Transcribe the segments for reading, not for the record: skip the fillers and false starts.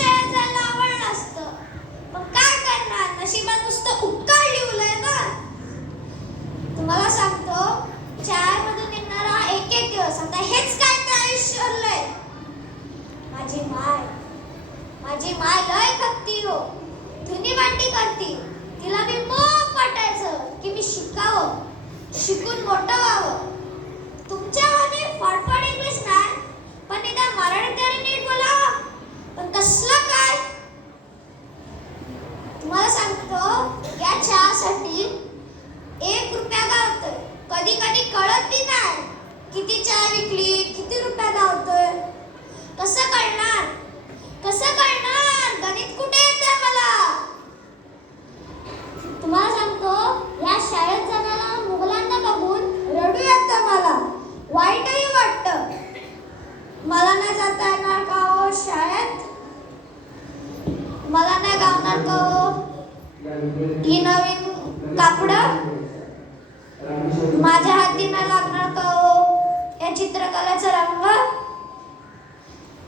शाळेत जायला आवडलं असतं, पण काय करणार, नशिबात नुसतं उपकार लिवलंय ना. तुम्हाला सांगतो, शाळेमधून निघणारा एक एक दिवस आता हेच काय ते आयुष्य उरलंय. माझी माय लय खपती हो, धुनी भांडी करती. तिला मी खूप वाटायचं की मी शिकावं, शिकून मोठं व्हावं. तुमच्या वाणी फाडफाड इंग्लिश नाही, पण निदान मराठीत नीट बोला. पण कसलं काय. तुम्हाला सांगतो, या चहासाठी 1 रुपया गावतोय. कधी कधी कळत बी नाही किती चहा विकली, किती रुपया गावतोय. कसं कळणार, कसं कळणार, गणित कुठे येते मला. तुम्हाला सांगतो, या शाळेत जाणाऱ्या मुलांना बघून रडू येतं मला, वाईटही वाटतं. मला नाही जाता येणार का हो शाळेत, मला नाही गावणार का हो ही नवीन कापड, माझ्या हाती नाही लागणार का हो या चित्रकलेचा रंग,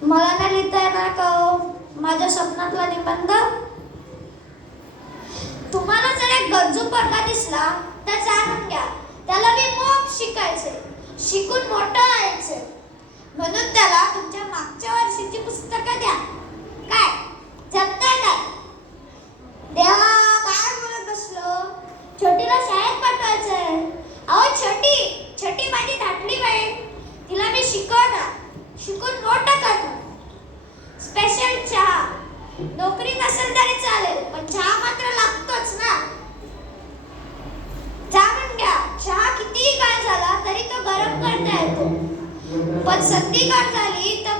मला नाही लिहिता येणार का हो माझ्या स्वप्नातला निबंध. तुम्हाला जर एक गरजू पोरगा दिसला तर जाणून घ्या, त्याला बी खूप शिकायचंय, शिकून मोठं व्हायचंय. म्हणून त्याला तुमच्या मागच्या वर्षीची पुस्तकं द्या. काय जमतंय काय. देवा, काय बोलत बसलो, छोटीला शाळेत पाठवायचंय. अहो छोटी माझी धाकली बहीण, तिला मी शिकवणार, शिकून मोठं करणार. स्पेशल चहा, नोकरी नसेल तरी चालेल, पण चहा मात्र लागतोच ना. जाणून घ्या, चहा कितीही काळ झाला तरी तो गरम करता येतो, पण संधी काळ झाली तर